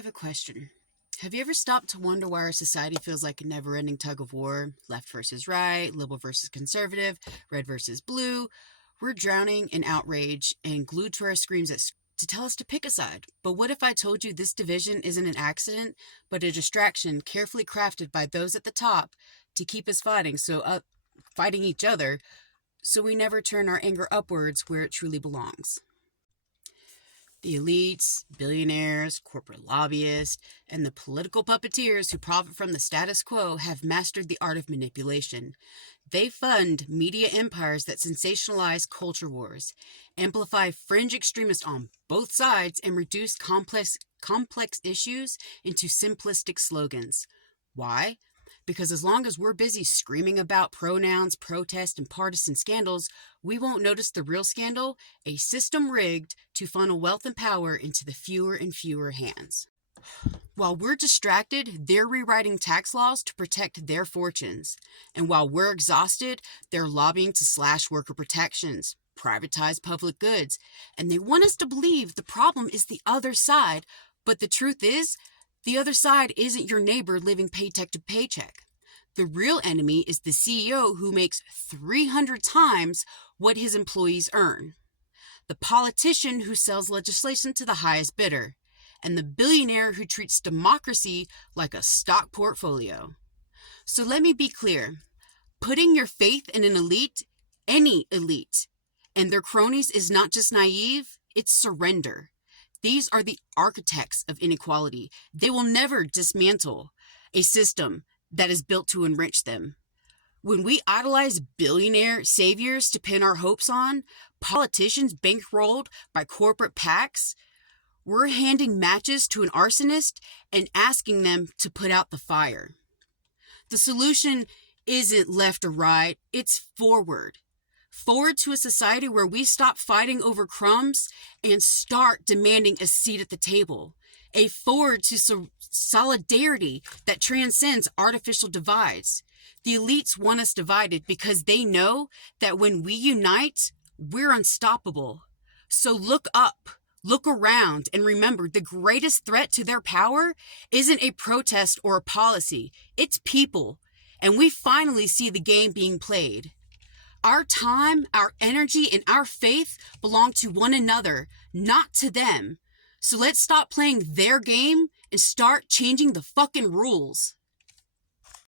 have a question. Have you ever stopped to wonder why our society feels like a never-ending tug of war? Left versus right, liberal versus conservative, red versus blue. We're drowning in outrage and glued to our screens to tell us to pick a side. But what if I told you this division isn't an accident, but a distraction carefully crafted by those at the top to keep us fighting each other, so we never turn our anger upwards where it truly belongs? The elites, billionaires, corporate lobbyists, and the political puppeteers who profit from the status quo have mastered the art of manipulation. They fund media empires that sensationalize culture wars, amplify fringe extremists on both sides, and reduce complex issues into simplistic slogans. Why? Because as long as we're busy screaming about pronouns, protest, and partisan scandals, we won't notice the real scandal, a system rigged to funnel wealth and power into the fewer and fewer hands. While we're distracted, they're rewriting tax laws to protect their fortunes. And while we're exhausted, they're lobbying to slash worker protections, privatize public goods, and they want us to believe the problem is the other side. But the truth is, the other side isn't your neighbor living paycheck to paycheck. The real enemy is the CEO who makes 300 times what his employees earn, the politician who sells legislation to the highest bidder, and the billionaire who treats democracy like a stock portfolio. So let me be clear. Putting your faith in an elite, any elite, and their cronies is not just naive, it's surrender. These are the architects of inequality. They will never dismantle a system that is built to enrich them. When we idolize billionaire saviors to pin our hopes on, politicians bankrolled by corporate PACs, we're handing matches to an arsonist and asking them to put out the fire. The solution isn't left or right, it's forward. Forward to a society where we stop fighting over crumbs and start demanding a seat at the table. A forward to solidarity that transcends artificial divides. The elites want us divided because they know that when we unite, we're unstoppable. So look up, look around, and remember the greatest threat to their power isn't a protest or a policy, it's people. And we finally see the game being played. Our time, our energy, and our faith belong to one another, not to them. So let's stop playing their game and start changing the fucking rules.